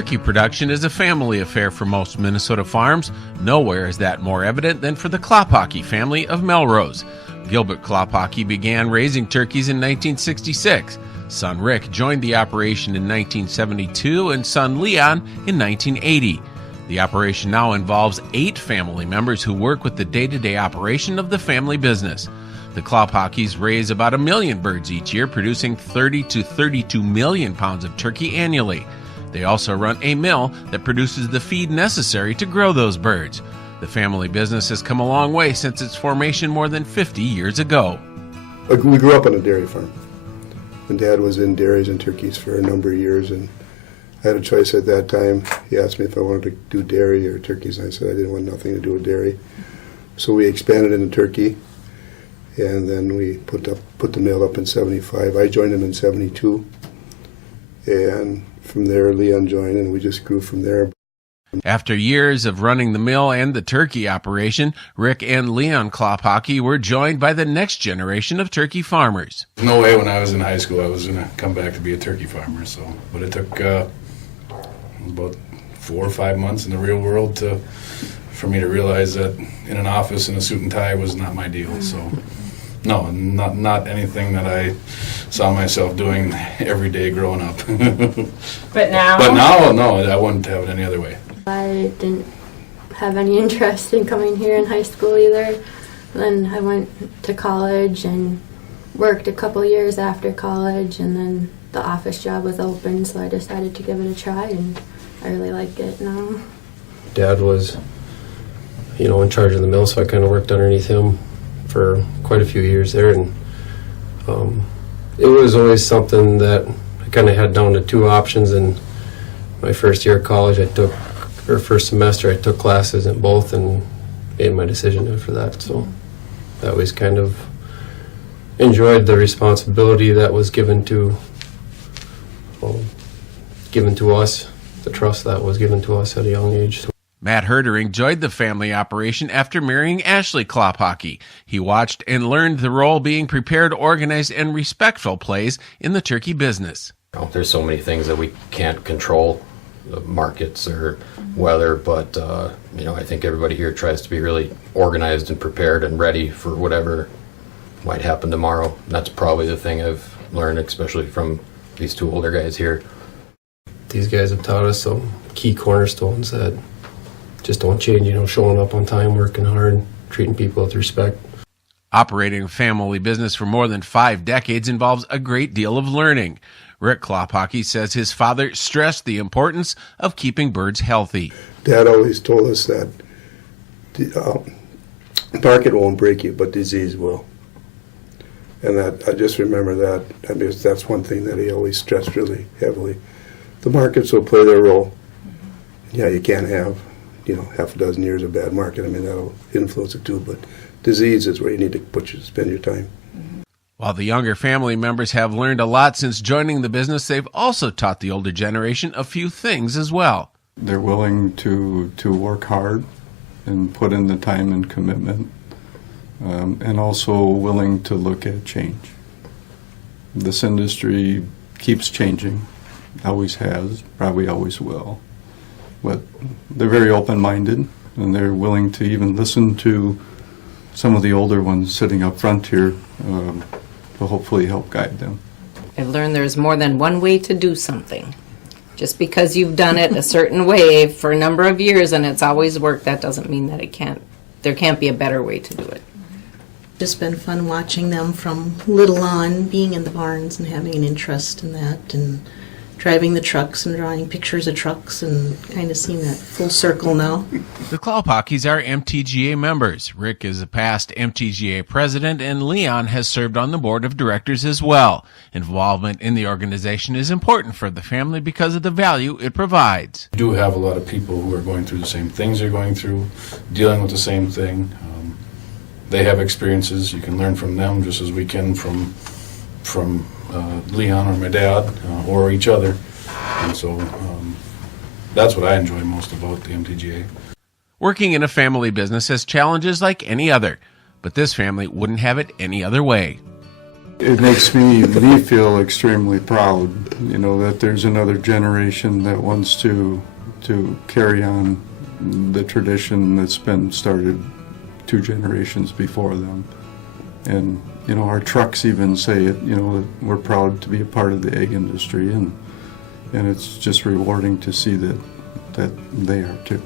Turkey production is a family affair for most Minnesota farms. Nowhere is that more evident than for the Klaphake family of Melrose. Gilbert Klaphake began raising turkeys in 1966. Son Rick joined the operation in 1972 and son Leon in 1980. The operation now involves 8 family members who work with the day-to-day operation of the family business. The Klaphakes raise about 1 million birds each year, producing 30 to 32 million pounds of turkey annually. They also run a mill that produces the feed necessary to grow those birds. The family business has come a long way since its formation more than 50 years ago. We grew up on a dairy farm, and Dad was in dairies and turkeys for a number of years, and I had a choice at that time. He asked me if I wanted to do dairy or turkeys, and I said I didn't want nothing to do with dairy. So we expanded into turkey, and then we put the mill up in 75. I joined him in 72, and from there Leon joined, and we just grew from there. After years of running the mill and the turkey operation, Rick and Leon Klaphake were joined by the next generation of turkey farmers. No way when I was in high school I was going to come back to be a turkey farmer. But it took about 4 or 5 months in the real world for me to realize that in an office in a suit and tie was not my deal. So, no, not anything that I saw myself doing every day growing up. But now? But now, no, I wouldn't have it any other way. I didn't have any interest in coming here in high school either. Then I went to college and worked a couple years after college, and then the office job was open, so I decided to give it a try, and I really like it now. Dad was, in charge of the mill, so I kind of worked underneath him for quite a few years there, and it was always something that I kind of had down to 2 options. In my first year of college, first semester, I took classes in both and made my decision after that. So I always kind of enjoyed the responsibility that was given to us, the trust that was given to us at a young age. Matt Herdering joined the family operation after marrying Ashley Klaphake. He watched and learned the role being prepared, organized, and respectful plays in the turkey business. There's so many things that we can't control, the markets or weather, but I think everybody here tries to be really organized and prepared and ready for whatever might happen tomorrow. And that's probably the thing I've learned, especially from these 2 older guys here. These guys have taught us some key cornerstones that just don't change, showing up on time, working hard, treating people with respect. Operating a family business for more than 5 decades involves a great deal of learning. Rick Klaphake says his father stressed the importance of keeping birds healthy. Dad always told us that the market won't break you, but disease will. And that I just remember that. I mean, that's one thing that he always stressed really heavily. The markets will play their role. Yeah, you can't have, half a dozen years of bad market. I mean, that'll influence it too, but disease is where you need to spend your time. While the younger family members have learned a lot since joining the business, they've also taught the older generation a few things as well. They're willing to work hard and put in the time and commitment, and also willing to look at change. This industry keeps changing, always has, probably always will. But they're very open-minded, and they're willing to even listen to some of the older ones sitting up front here to hopefully help guide them. I've learned there's more than one way to do something. Just because you've done it a certain way for a number of years and it's always worked, that doesn't mean that there can't be a better way to do it. It's been fun watching them from little on, being in the barns and having an interest in that, and driving the trucks and drawing pictures of trucks, and kind of seeing that full circle now. The Klaphakes are MTGA members. Rick is a past MTGA president, and Leon has served on the board of directors as well. Involvement in the organization is important for the family because of the value it provides. We do have a lot of people who are going through the same things they're going through, dealing with the same thing. They have experiences. You can learn from them just as we can from Leon or my dad or each other. And so that's what I enjoy most about the MTGA. Working in a family business has challenges like any other, but this family wouldn't have it any other way. It makes me feel extremely proud, you know, that there's another generation that wants to carry on the tradition that's been started 2 generations before them. And, you know, our trucks even say it, you know, that we're proud to be a part of the egg industry, and it's just rewarding to see that they are too.